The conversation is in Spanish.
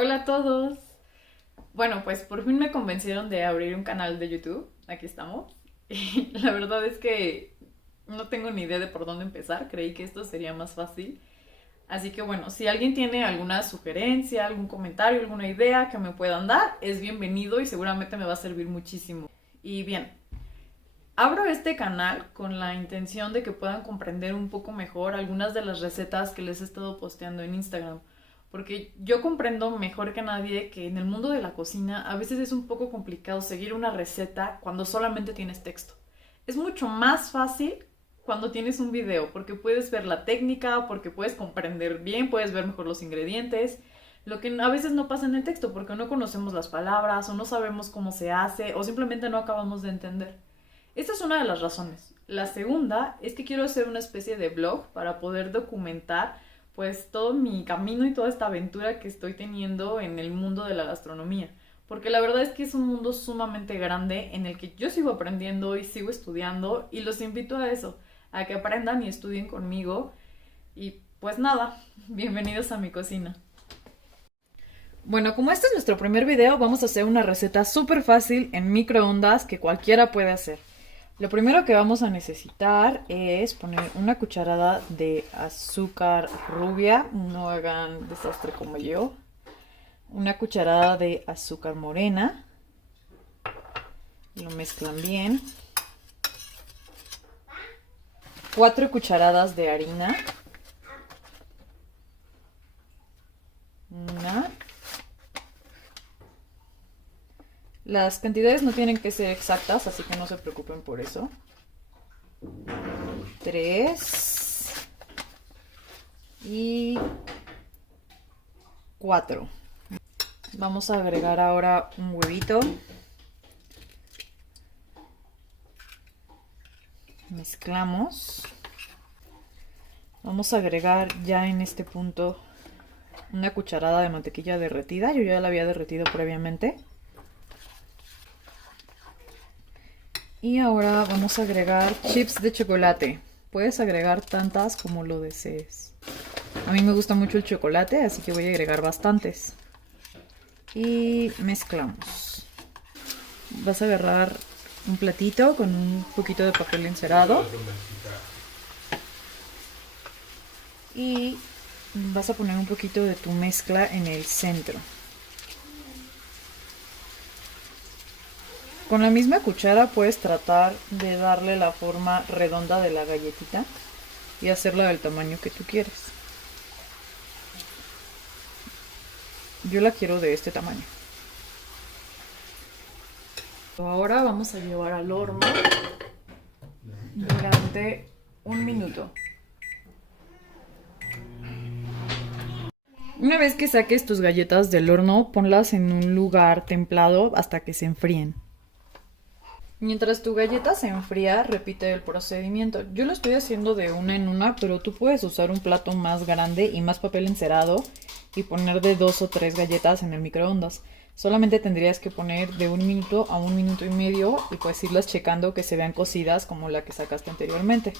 Hola a todos. Bueno, pues por fin me convencieron de abrir un canal de YouTube. Aquí estamos. Y la verdad es que no tengo ni idea de por dónde empezar. Creí que esto sería más fácil. Así que bueno, si alguien tiene alguna sugerencia, algún comentario, alguna idea que me puedan dar, es bienvenido y seguramente me va a servir muchísimo. Y bien, abro este canal con la intención de que puedan comprender un poco mejor algunas de las recetas que les he estado posteando en Instagram. Porque yo comprendo mejor que nadie que en el mundo de la cocina a veces es un poco complicado seguir una receta cuando solamente tienes texto. Es mucho más fácil cuando tienes un video, porque puedes ver la técnica, porque puedes comprender bien, puedes ver mejor los ingredientes, lo que a veces no pasa en el texto, porque no conocemos las palabras, o no sabemos cómo se hace, o simplemente no acabamos de entender. Esta es una de las razones. La segunda es que quiero hacer una especie de blog para poder documentar pues todo mi camino y toda esta aventura que estoy teniendo en el mundo de la gastronomía. Porque la verdad es que es un mundo sumamente grande en el que yo sigo aprendiendo y sigo estudiando y los invito a eso, a que aprendan y estudien conmigo. Y pues nada, bienvenidos a mi cocina. Bueno, como este es nuestro primer video, vamos a hacer una receta súper fácil en microondas que cualquiera puede hacer. Lo primero que vamos a necesitar es poner una cucharada de azúcar rubia, no hagan desastre como yo. Una cucharada de azúcar morena, lo mezclan bien. 4 cucharadas de harina. Una. Las cantidades no tienen que ser exactas, así que no se preocupen por eso. 3 y 4. Vamos a agregar ahora un huevito. Mezclamos. Vamos a agregar ya en este punto una cucharada de mantequilla derretida. Yo ya la había derretido previamente. Y ahora vamos a agregar chips de chocolate. Puedes agregar tantas como lo desees. A mí me gusta mucho el chocolate, así que voy a agregar bastantes. Y mezclamos. Vas a agarrar un platito con un poquito de papel encerado. Y vas a poner un poquito de tu mezcla en el centro. Con la misma cuchara puedes tratar de darle la forma redonda de la galletita y hacerla del tamaño que tú quieres. Yo la quiero de este tamaño. Ahora vamos a llevar al horno durante 1 minuto. Una vez que saques tus galletas del horno, ponlas en un lugar templado hasta que se enfríen. Mientras tu galleta se enfría, repite el procedimiento. Yo lo estoy haciendo de una en una, pero tú puedes usar un plato más grande y más papel encerado y poner de 2 o 3 galletas en el microondas. Solamente tendrías que poner de 1 minuto a 1 minuto y medio y pues irlas checando que se vean cocidas como la que sacaste anteriormente.